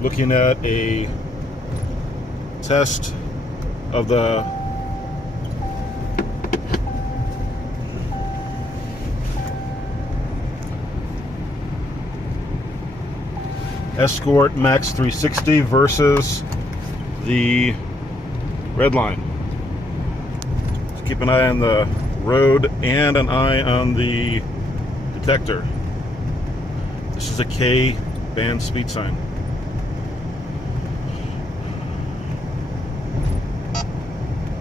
looking at a test of the Escort Max 360 versus the Redline. So keep an eye on the road and an eye on the detector. This is a K band speed sign.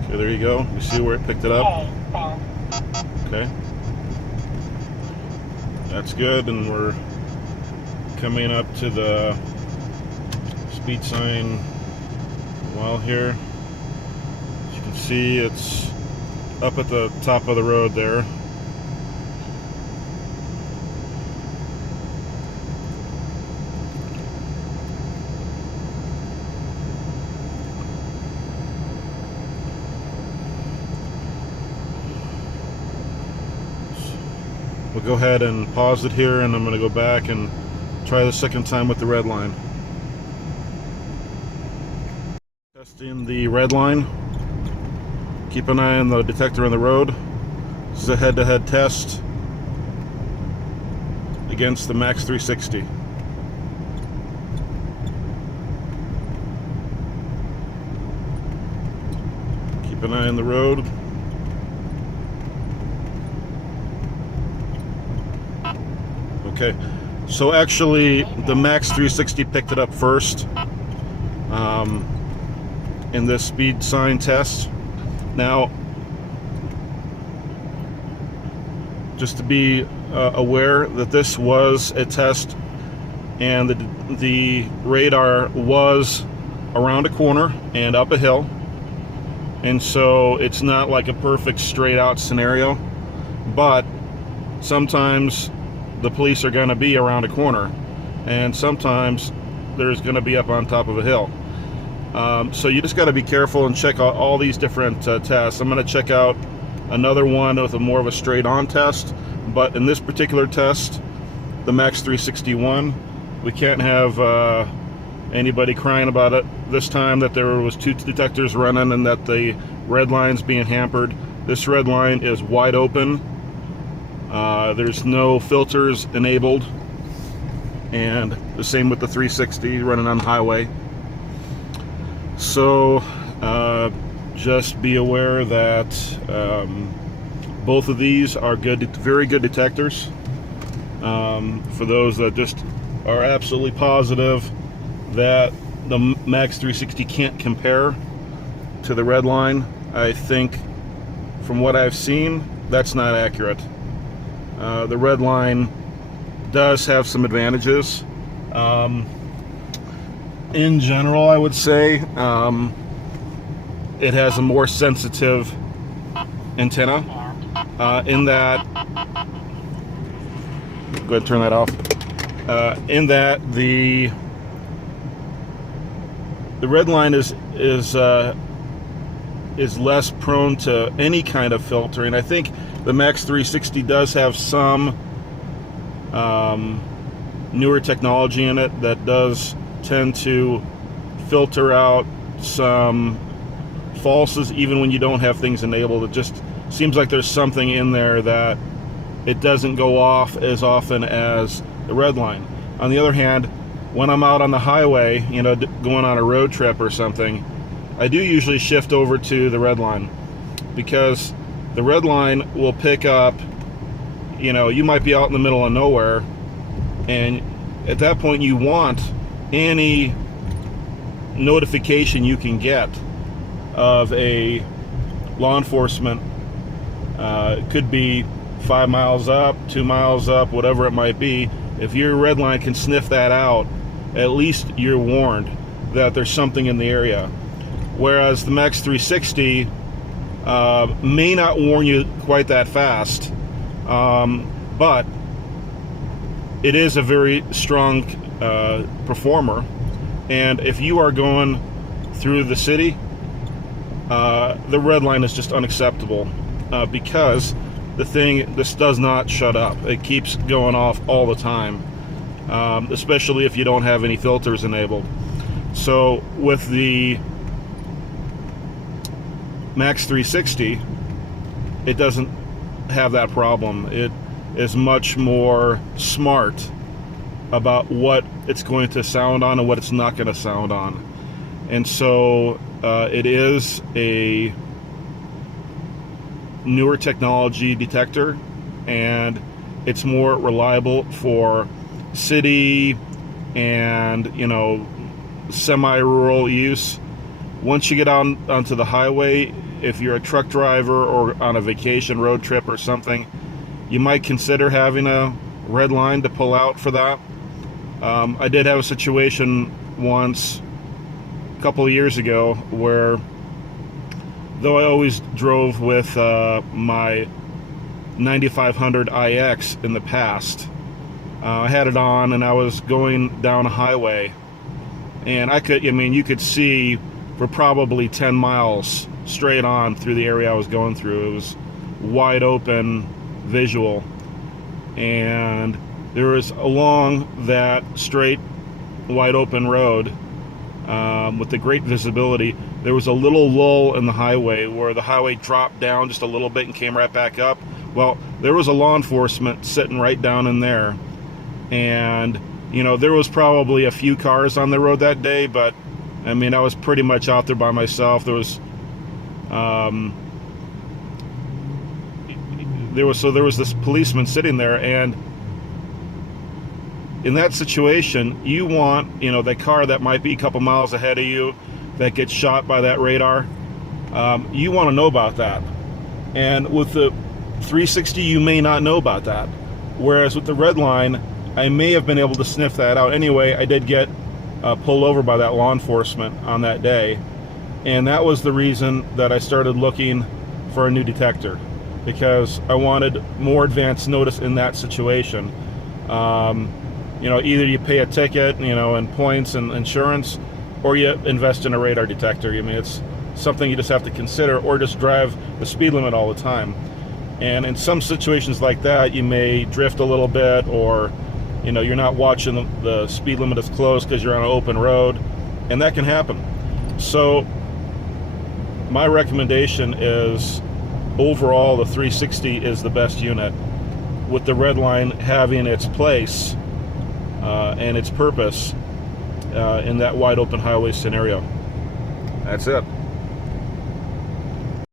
Okay, there you go. You see where it picked it up? Okay. That's good, and we're coming up to the speed sign well here. As you can see, it's up at the top of the road there. We'll go ahead and pause it here, and I'm going to go back and try the second time with the Redline. Testing the Redline. Keep an eye on the detector on the road. This is a head-to-head test against the Max 360. Keep an eye on the road. Okay, so actually the Max 360 picked it up first in this speed sign test. Now, just to be aware that this was a test, and the radar was around a corner and up a hill, and so it's not like a perfect straight out scenario, but sometimes the police are going to be around a corner, and sometimes there's going to be up on top of a hill. So you just got to be careful and check out all these different tests. I'm going to check out another one with a more of a straight on test, but in this particular test, the Max 361, we can't have anybody crying about it this time that there was two detectors running and that the red line's being hampered. This red line is wide open. There's no filters enabled, and the same with the 360 running on the highway. So just be aware that both of these are good, very good detectors. For those that just are absolutely positive that the Max 360 can't compare to the Redline, I think from what I've seen, that's not accurate. The Redline does have some advantages. In general, I would say it has a more sensitive antenna in that, go ahead and turn that off, in that the Redline is less prone to any kind of filtering. I think the Max 360 does have some newer technology in it that does tend to filter out some falses even when you don't have things enabled. It just seems like there's something in there that it doesn't go off as often as the Redline. On the other hand, when I'm out on the highway, you know, going on a road trip or something, I do usually shift over to the Redline, because the Redline will pick up, you know, you might be out in the middle of nowhere, and at that point you want any notification you can get of a law enforcement. It could be 5 miles up, 2 miles up, whatever it might be. If your Redline can sniff that out, at least you're warned that there's something in the area. Whereas the Max 360 may not warn you quite that fast, but it is a very strong performer. And if you are going through the city, the Redline is just unacceptable, because this does not shut up. It keeps going off all the time, especially if you don't have any filters enabled. So with the Max 360, it doesn't have that problem. It is much more smart about what it's going to sound on and what it's not going to sound on. And so it is a newer technology detector, and it's more reliable for city and, you know, semi-rural use. Once you get onto the highway, if you're a truck driver or on a vacation road trip or something, you might consider having a Redline to pull out for that. I did have a situation once a couple of years ago where, though I always drove with my 9500 IX in the past, I had it on and I was going down a highway, and you could see for probably 10 miles straight on through the area I was going through. It was wide open visual, and there was along that straight wide open road with the great visibility, there was a little lull in the highway where the highway dropped down just a little bit and came right back up. Well, there was a law enforcement sitting right down in there, and you know, there was probably a few cars on the road that day, but I mean, I was pretty much out there by myself. There was this policeman sitting there, and in that situation, you want, you know, that car that might be a couple miles ahead of you that gets shot by that radar, you want to know about that. And with the 360, you may not know about that. Whereas with the Redline, I may have been able to sniff that out. Anyway, I did get pulled over by that law enforcement on that day, and that was the reason that I started looking for a new detector, because I wanted more advance notice in that situation. You know, either you pay a ticket, you know, and points and insurance, or you invest in a radar detector. I mean, it's something you just have to consider, or just drive the speed limit all the time. And in some situations like that, you may drift a little bit, or, you know, you're not watching the speed limit as close because you're on an open road, and that can happen. So my recommendation is, overall, the 360 is the best unit, with the Redline having its place and its purpose in that wide open highway scenario. That's it.